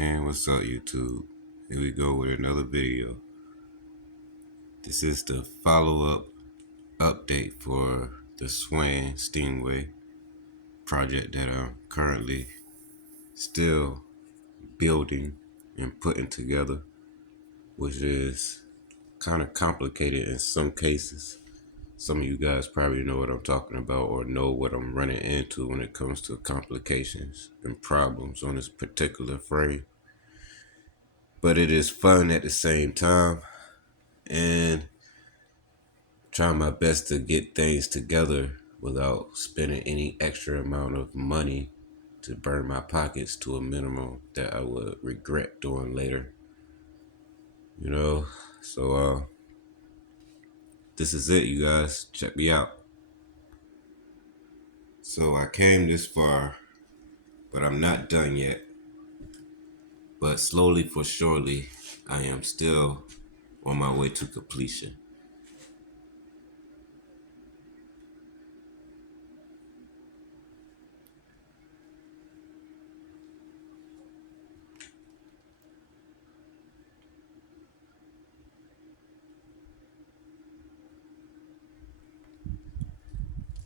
And what's up, YouTube? Here we go with another video. This is the follow-up update for the Stingray project that I'm currently still building and putting together, which is kind of complicated in some cases. Some of you guys probably know what I'm talking about or know what I'm running into when it comes to complications and problems on this particular frame. But it is fun at the same time, and trying my best to get things together without spending any extra amount of money to burn my pockets to a minimum that I would regret doing later. So this is it, you guys. Check me out. So I came this far, but I'm not done yet. But slowly for surely, I am still on my way to completion.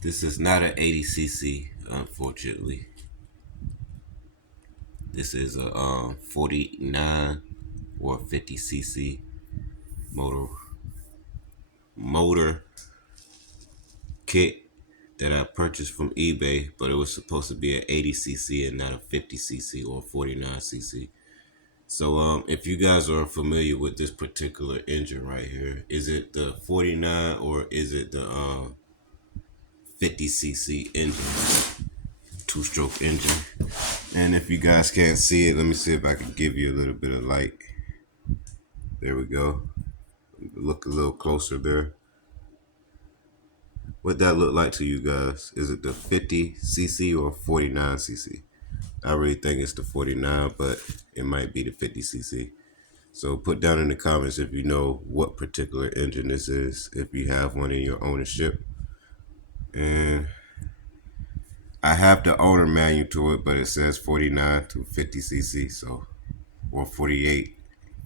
This is not an 80cc, unfortunately. This is a 49 or 50cc motor kit that I purchased from eBay, but it was supposed to be an 80cc and not a 50cc or 49cc. So if you guys are familiar with this particular engine right here, is it the 49 or is it the 50cc engine, two-stroke engine? And if you guys can't see it, let me see if I can give you a little bit of light. There we go. Look a little closer there. What that look like to you guys? Is it the 50cc or 49cc? I really think it's the 49, but it might be the 50cc. So put down in the comments if you know what particular engine this is, if you have one in your ownership. And I have the owner manual to it, but it says 49 to 50cc, so, or 48,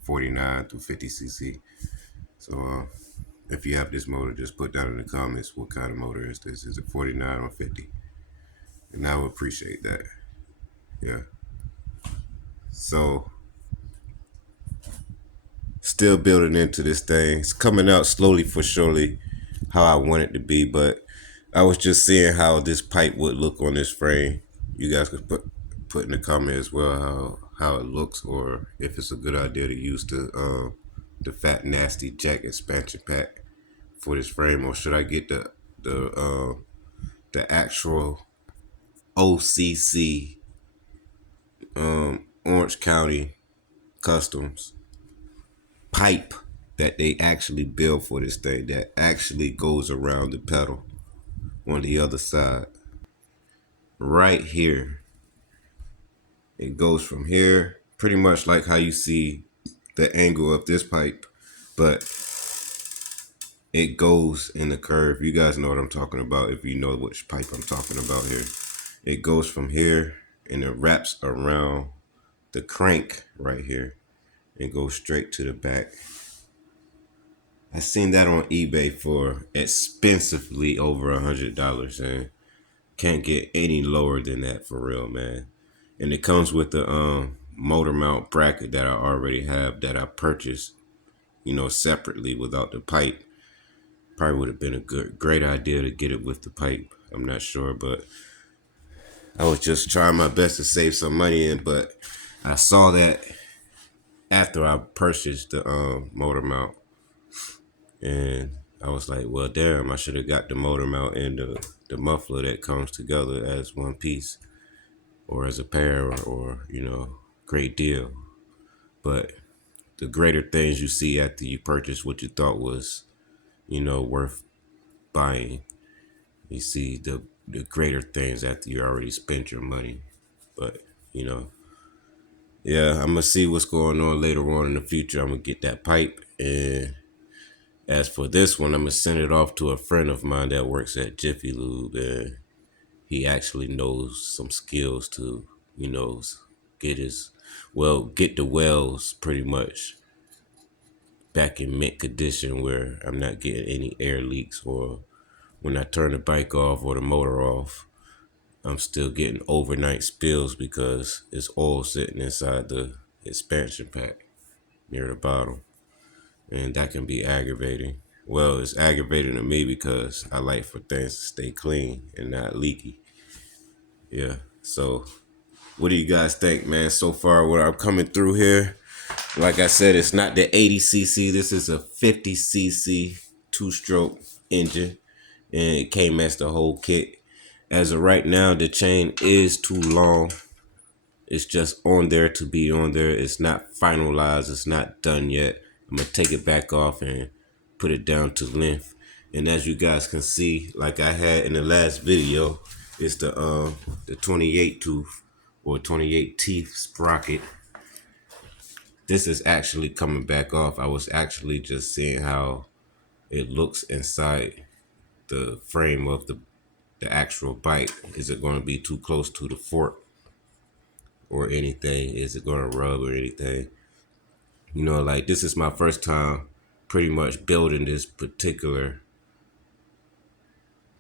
49 to 50cc. So if you have this motor, just put down in the comments what kind of motor is this. Is it 49 or 50? And I would appreciate that. Yeah. So still building into this thing. It's coming out slowly for surely how I want it to be, but I was just seeing how this pipe would look on this frame. You guys could put in the comment as well how it looks, or if it's a good idea to use the Fat Nasty Jack expansion pack for this frame, or should I get the actual OCC Orange County Customs pipe that they actually build for this thing that actually goes around the pedal on the other side. Right here. It goes from here, pretty much like how you see the angle of this pipe, but it goes in the curve. You guys know what I'm talking about if you know which pipe I'm talking about here. It goes from here and it wraps around the crank right here and goes straight to the back. I seen that on eBay for expensively over $100, and can't get any lower than that for real, man. And it comes with the motor mount bracket that I already have, that I purchased, separately without the pipe. Probably would have been a great idea to get it with the pipe. I'm not sure, but I was just trying my best to save some money in, but I saw that after I purchased the motor mount, and I was like, well, damn, I should have got the motor mount and the muffler that comes together as one piece or as a pair, or great deal. But the greater things you see after you purchase what you thought was, worth buying, you see the greater things after you already spent your money. But, yeah, I'm going to see what's going on later on in the future. I'm going to get that pipe, and as for this one, I'm going to send it off to a friend of mine that works at Jiffy Lube, and he actually knows some skills to, get the wells pretty much back in mint condition where I'm not getting any air leaks, or when I turn the bike off or the motor off, I'm still getting overnight spills because it's oil sitting inside the expansion pack near the bottom. And that can be aggravating. Well, it's aggravating to me because I like for things to stay clean and not leaky. Yeah. So what do you guys think, man? So far, what I'm coming through here, like I said, it's not the 80cc. This is a 50cc two-stroke engine, and it came as the whole kit. As of right now, the chain is too long. It's just on there to be on there. It's not finalized. It's not done yet. I'm gonna take it back off and put it down to length. And as you guys can see, like I had in the last video, it's the 28 tooth or 28 teeth sprocket. This is actually coming back off. I was actually just seeing how it looks inside the frame of the actual bike. Is it going to be too close to the fork or anything? Is it going to rub or anything? You know, like this is my first time pretty much building this particular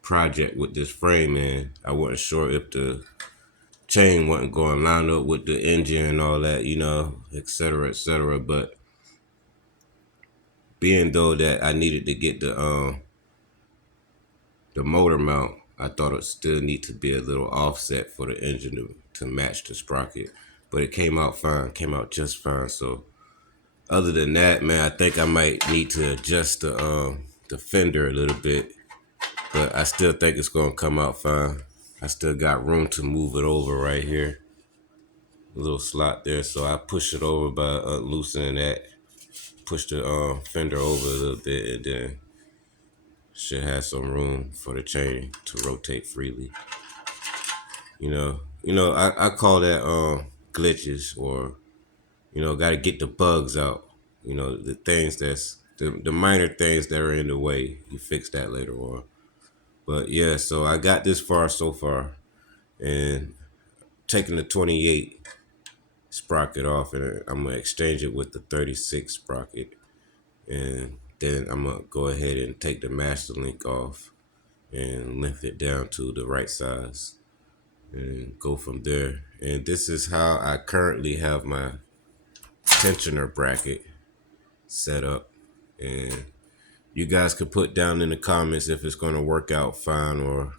project with this frame, and I wasn't sure if the chain wasn't going to line up with the engine and all that, you know, etc., etc. But being though that I needed to get the motor mount, I thought it still need to be a little offset for the engine to match the sprocket. But it came out fine, came out just fine. So other than that, man, I think I might need to adjust the fender a little bit, but I still think it's gonna come out fine. I still got room to move it over right here, a little slot there. So I push it over by loosening that, push the fender over a little bit, and then should have some room for the chain to rotate freely. I call that glitches, or got to get the bugs out. The things the minor things that are in the way. You fix that later on. But yeah, so I got this far so far, and taking the 28 sprocket off, and I'm gonna exchange it with the 36 sprocket, and then I'm gonna go ahead and take the master link off and lift it down to the right size and go from there. And this is how I currently have my tensioner bracket set up, and you guys could put down in the comments if it's going to work out fine, or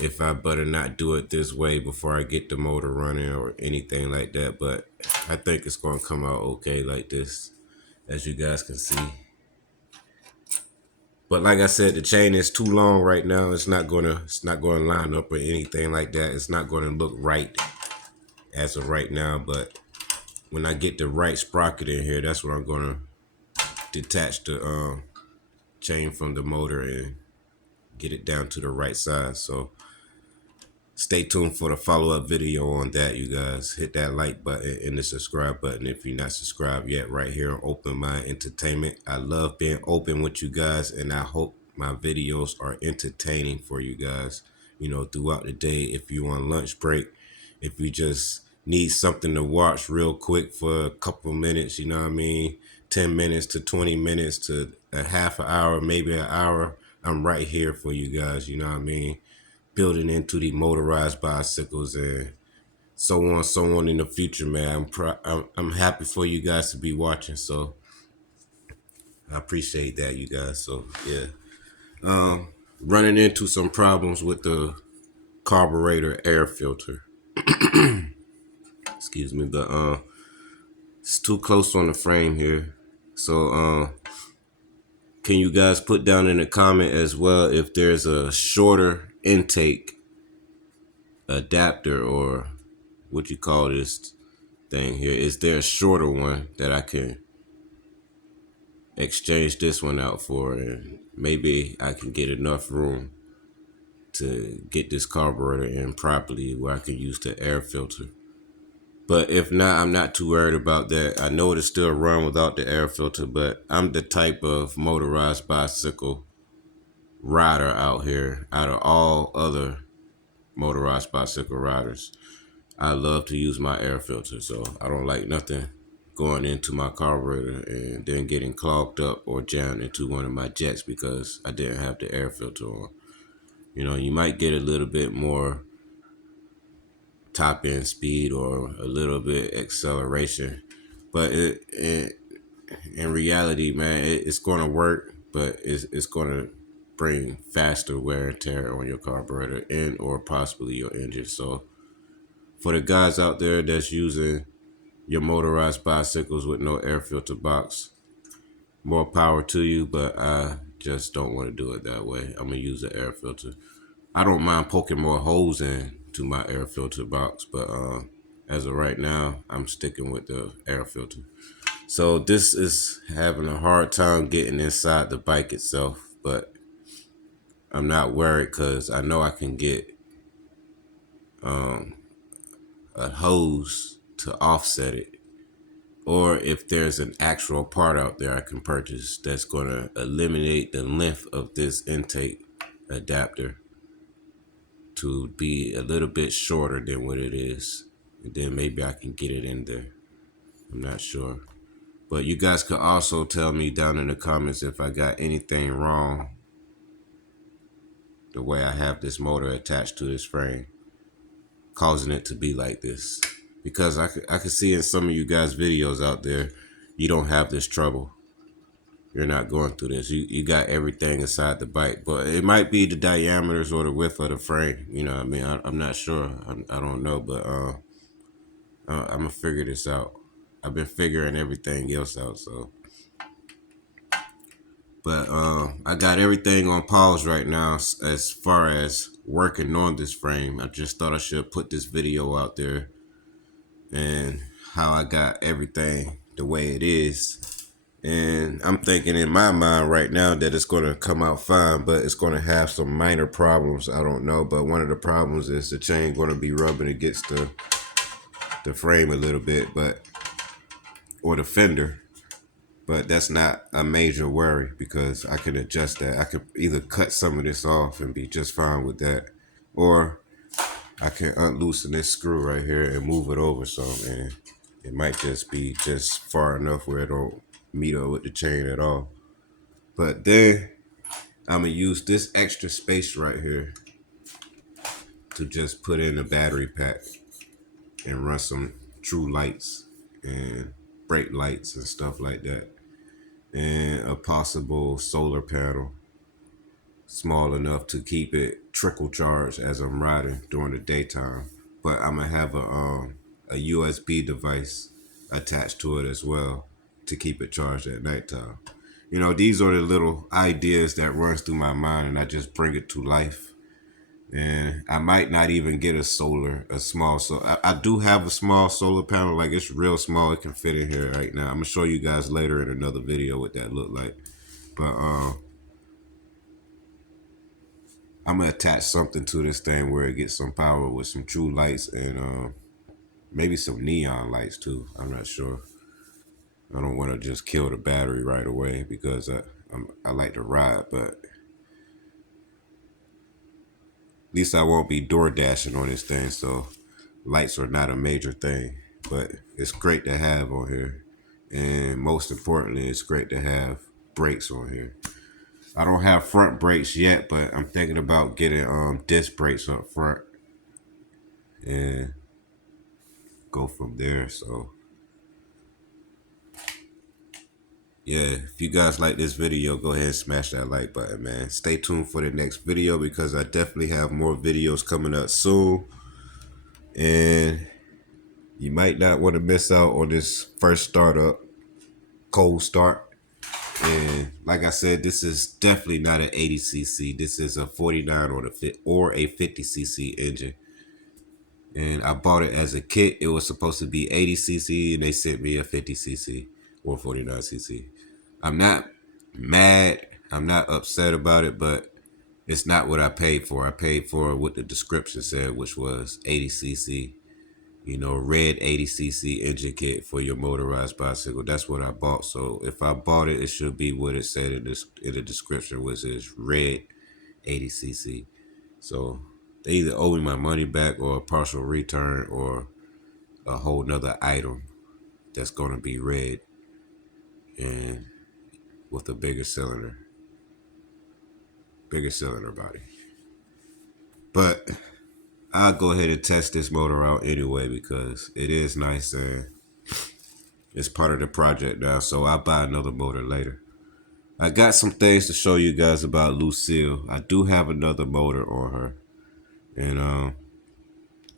if I better not do it this way before I get the motor running or anything like that. But I think it's going to come out okay like this, as you guys can see. But like I said, the chain is too long right now. It's not going to line up or anything like that. It's not going to look right as of right now. But when I get the right sprocket in here, that's when I'm going to detach the chain from the motor and get it down to the right size. So stay tuned for the follow-up video on that, you guys. Hit that like button and the subscribe button if you're not subscribed yet, right here on Open Mind Entertainment. I love being open with you guys, and I hope my videos are entertaining for you guys, throughout the day. If you on lunch break, if you just need something to watch real quick for a couple minutes, 10 minutes to 20 minutes to a half an hour, maybe an hour, I'm right here for you guys, building into the motorized bicycles and so on in the future, man. I'm happy for you guys to be watching, so I appreciate that, you guys. So yeah, running into some problems with the carburetor air filter. Excuse me, but it's too close on the frame here. So can you guys put down in the comment as well if there's a shorter intake adapter, or what you call this thing here? Is there a shorter one that I can exchange this one out for, and maybe I can get enough room to get this carburetor in properly where I can use the air filter? But if not, I'm not too worried about that. I know it'll still run without the air filter, but I'm the type of motorized bicycle rider out here, out of all other motorized bicycle riders, I love to use my air filter, so I don't like nothing going into my carburetor and then getting clogged up or jammed into one of my jets because I didn't have the air filter on. You know, you might get a little bit more top end speed or a little bit acceleration, but in reality, man, it's going to work, but it's going to bring faster wear and tear on your carburetor and or possibly your engine. So for the guys out there that's using your motorized bicycles with no air filter box, more power to you, but I just don't want to do it that way. I'm gonna use the air filter. I don't mind poking more holes in to my air filter box, but as of right now, I'm sticking with the air filter. So this is having a hard time getting inside the bike itself, but I'm not worried because I know I can get a hose to offset it. Or if there's an actual part out there I can purchase that's going to eliminate the length of this intake adapter to be a little bit shorter than what it is. And then maybe I can get it in there. I'm not sure. But you guys could also tell me down in the comments if I got anything wrong the way I have this motor attached to this frame, causing it to be like this. Because I could see in some of you guys' videos out there, you don't have this trouble. You're not going through this. You got everything inside the bike, but it might be the diameters or the width of the frame. You know what I mean? I'm not sure. I don't know, but I'm gonna figure this out. I've been figuring everything else out, so. But I got everything on pause right now as far as working on this frame. I just thought I should put this video out there and how I got everything the way it is. And I'm thinking in my mind right now that it's going to come out fine, but it's going to have some minor problems. I don't know, but one of the problems is the chain going to be rubbing against the frame a little bit, but or the fender. But that's not a major worry because I can adjust that. I could either cut some of this off and be just fine with that, or I can unloosen this screw right here and move it over some, and it might just be just far enough where it don't meet up with the chain at all. But then I'm gonna use this extra space right here to just put in a battery pack and run some true lights and brake lights and stuff like that, and a possible solar panel small enough to keep it trickle charged as I'm riding during the daytime. But I'm gonna have a USB device attached to it as well to keep it charged at nighttime. You know, these are the little ideas that runs through my mind, and I just bring it to life. And I might not even get a small. So I do have a small solar panel, like it's real small. It can fit in here right now. I'm gonna show you guys later in another video what that look like. But I'm gonna attach something to this thing where it gets some power with some true lights and maybe some neon lights too. I'm not sure. I don't want to just kill the battery right away because I like to ride, but at least I won't be door dashing on this thing, so lights are not a major thing. But it's great to have on here, and most importantly, it's great to have brakes on here. I don't have front brakes yet, but I'm thinking about getting disc brakes up front and go from there. So yeah, if you guys like this video, go ahead and smash that like button, man. Stay tuned for the next video because I definitely have more videos coming up soon. And you might not want to miss out on this first startup, cold start. And like I said, this is definitely not an 80cc. This is a 49 or a 50cc engine. And I bought it as a kit. It was supposed to be 80cc and they sent me a 50cc or 49cc. I'm not mad. I'm not upset about it, but it's not what I paid for. I paid for what the description said, which was 80cc, you know, red 80cc engine kit for your motorized bicycle. That's what I bought. So if I bought it, it should be what it said in the description, which is red 80cc. So They either owe me my money back or a partial return or a whole nother item that's going to be red and with a bigger cylinder body. But I'll go ahead and test this motor out anyway because it is nice and it's part of the project now. So I'll buy another motor later. I got some things to show you guys about Lucille. I do have another motor on her, and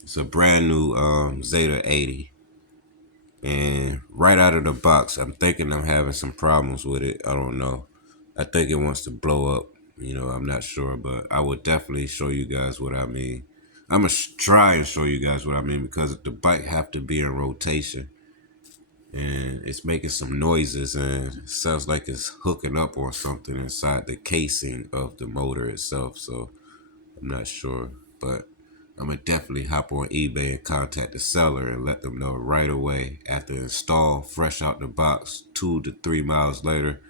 it's a brand new Zeta 80. And right out of the box, I'm thinking I'm having some problems with it. I don't know. I think it wants to blow up. I'm not sure, but I would definitely show you guys what I mean. I'm going to try and show you guys what I mean because the bike have to be in rotation. And it's making some noises and it sounds like it's hooking up or something inside the casing of the motor itself. So I'm not sure, but I'm gonna definitely hop on eBay and contact the seller and let them know right away after install, fresh out the box, 2 to 3 miles later,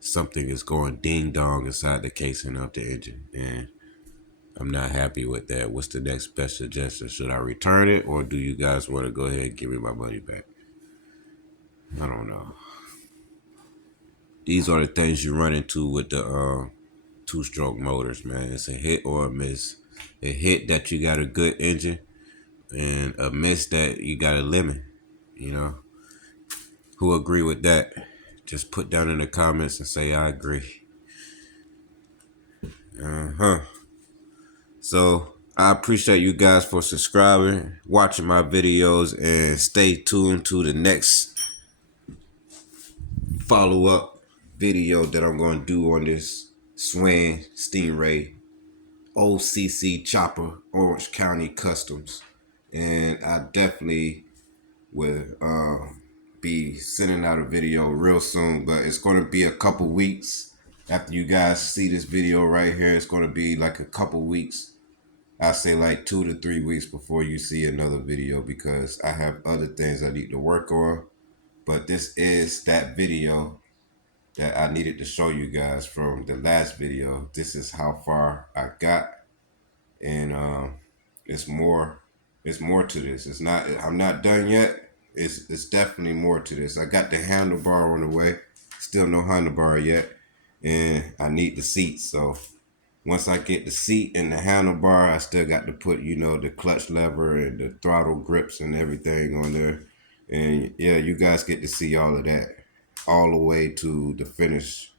something is going ding dong inside the casing of the engine. And I'm not happy with that. What's the next best suggestion? Should I return it or do you guys want to go ahead and give me my money back? I don't know. These are the things you run into with the two-stroke motors, man. It's a hit or a miss. A hit that you got a good engine, and a miss that you got a lemon. Who agree with that? Just put down in the comments and say I agree. So I appreciate you guys for subscribing, watching my videos, and stay tuned to the next follow-up video that I'm going to do on this Swing Stingray OCC chopper, Orange County Customs. And I definitely will be sending out a video real soon, but it's going to be a couple weeks after you guys see this video right here. It's going to be like a couple weeks. I say like 2 to 3 weeks before you see another video because I have other things I need to work on. But this is that video that I needed to show you guys from the last video. This is how far I got, and it's more to this. I'm not done yet. It's definitely more to this. I got the handlebar on the way, still no handlebar yet, and I need the seat. So once I get the seat and the handlebar, I still got to put the clutch lever and the throttle grips and everything on there. And yeah, you guys get to see all of that, all the way to the finish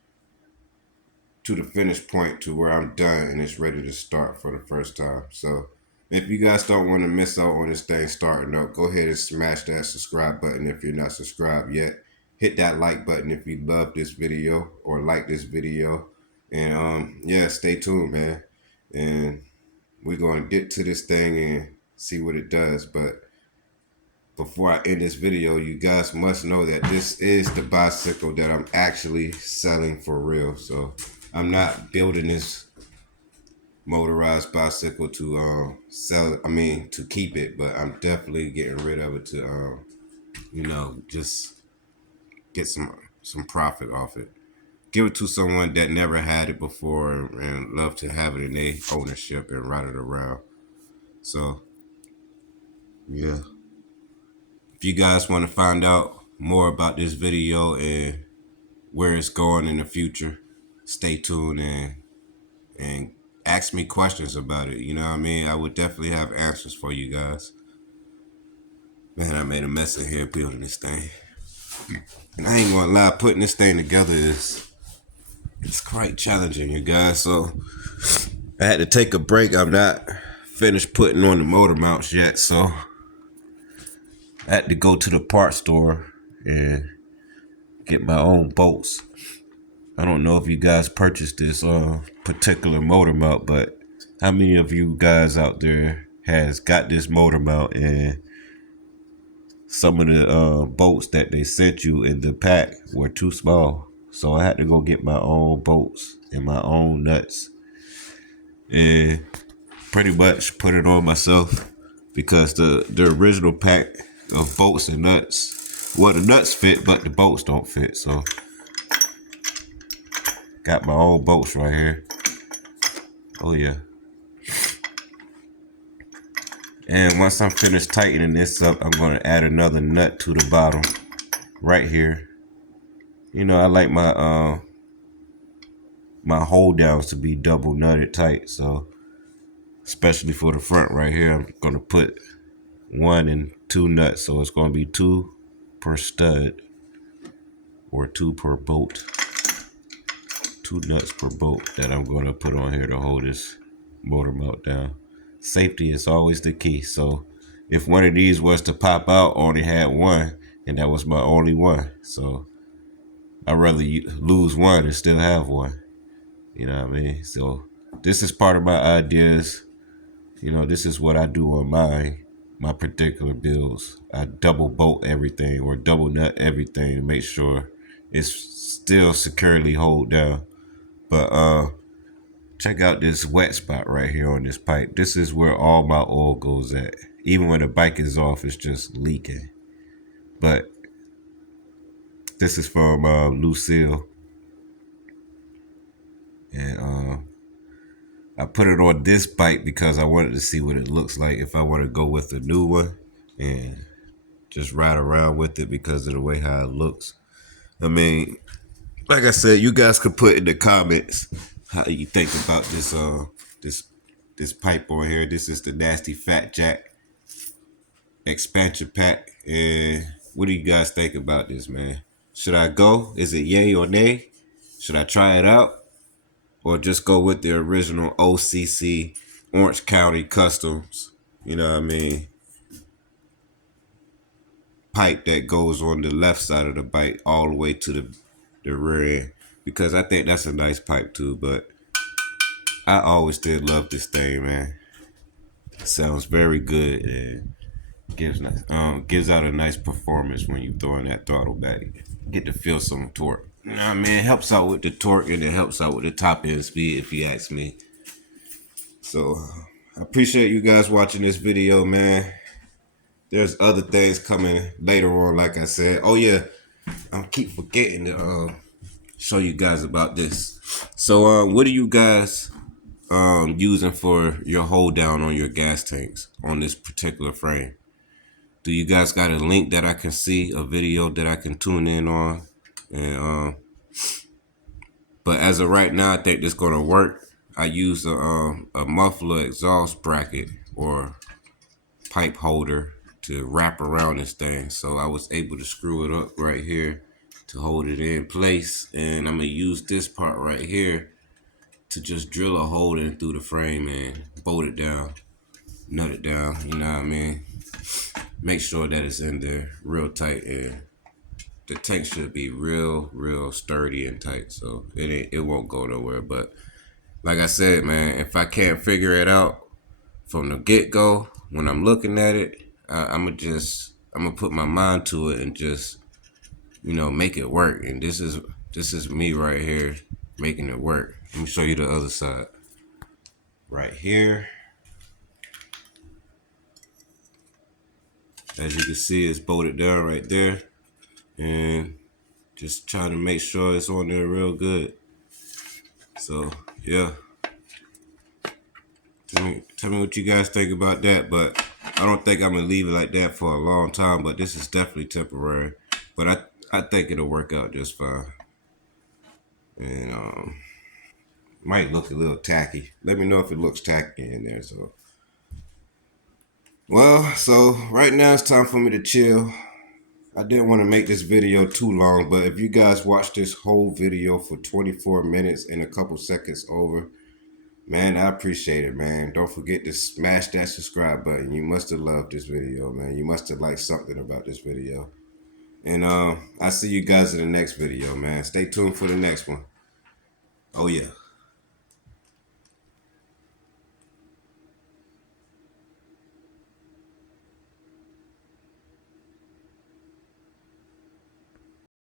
point to where I'm done and it's ready to start for the first time. So if you guys don't want to miss out on this thing starting up, go ahead and smash that subscribe button if you're not subscribed yet. Hit that like button if you love this video or like this video. And yeah, stay tuned, man. And we're going to get to this thing and see what it does. But before I end this video, you guys must know that this is the bicycle that I'm actually selling for real. So I'm not building this motorized bicycle to to keep it, but I'm definitely getting rid of it to just get some profit off it. Give it to someone that never had it before and love to have it in their ownership and ride it around. So yeah. If you guys want to find out more about this video and where it's going in the future, stay tuned and ask me questions about it. You know what I mean? I would definitely have answers for you guys. Man, I made a mess in here building this thing. And I ain't gonna lie, putting this thing together it's quite challenging, you guys. So I had to take a break. I'm not finished putting on the motor mounts yet, so I had to go to the parts store and get my own bolts. I don't know if you guys purchased this particular motor mount, but how many of you guys out there has got this motor mount and some of the bolts that they sent you in the pack were too small? So I had to go get my own bolts and my own nuts and pretty much put it on myself because the original pack of bolts and nuts, well, the nuts fit, but the bolts don't fit. So got my own bolts right here. Oh yeah. And once I'm finished tightening this up, I'm going to add another nut to the bottom right here. You know, I like my hold downs to be double nutted tight, so especially for the front right here, I'm going to put 1 and 2 nuts, so it's going to be 2 per stud or 2 per bolt. 2 nuts per bolt that I'm going to put on here to hold this motor mount down. Safety is always the key. So if one of these was to pop out, I only had one, and that was my only one. So I'd rather lose one and still have one. You know what I mean? So this is part of my ideas. You know, this is what I do on my particular builds. I double bolt everything or double nut everything to make sure it's still securely hold down. But check out this wet spot right here on this pipe. This is where all my oil goes at. Even when the bike is off, it's just leaking. But this is from Lucille. And I put it on this bike because I wanted to see what it looks like if I want to go with a new one and just ride around with it because of the way how it looks. I mean, like I said, you guys could put in the comments how you think about this pipe on here. This is the Nasty Fat Jack expansion pack. And what do you guys think about this, man? Should I go? Is it yay or nay? Should I try it out? Or just go with the original OCC Orange County Customs, you know what I mean, pipe that goes on the left side of the bike all the way to the rear end? Because I think that's a nice pipe too, but I always did love this thing, man. It sounds very good and gives out a nice performance when you throwing that throttle back. Get to feel some torque. You know what I mean? It helps out with the torque and it helps out with the top end speed, if you ask me. So I appreciate you guys watching this video, man. There's other things coming later on, like I said. Oh yeah, I keep forgetting to show you guys about this. So what are you guys using for your hold down on your gas tanks on this particular frame? Do you guys got a link that I can see, a video that I can tune in on? And but as of right now, I think this gonna work. I use a muffler exhaust bracket or pipe holder to wrap around this thing. So I was able to screw it up right here to hold it in place. And I'm gonna use this part right here to just drill a hole in through the frame and bolt it down, nut it down, you know what I mean? Make sure that it's in there real tight, and the tank should be real sturdy and tight, so it won't go nowhere. But like I said, man, if I can't figure it out from the get-go when I'm looking at it, I'm gonna put my mind to it and just, you know, make it work. And this is me right here making it work. Let me show you the other side. Right here, as you can see, it's bolted down right there, and just trying to make sure it's on there real good. So yeah, tell me what you guys think about that. But I don't think I'm gonna leave it like that for a long time, but this is definitely temporary. But I think it'll work out just fine. And might look a little tacky. Let me know if it looks tacky in there. So so right now it's time for me to chill. I didn't want to make this video too long, but if you guys watch this whole video for 24 minutes and a couple seconds over, man, I appreciate it, man. Don't forget to smash that subscribe button. You must have loved this video, man. You must have liked something about this video. And I'll see you guys in the next video, man. Stay tuned for the next one. Oh yeah.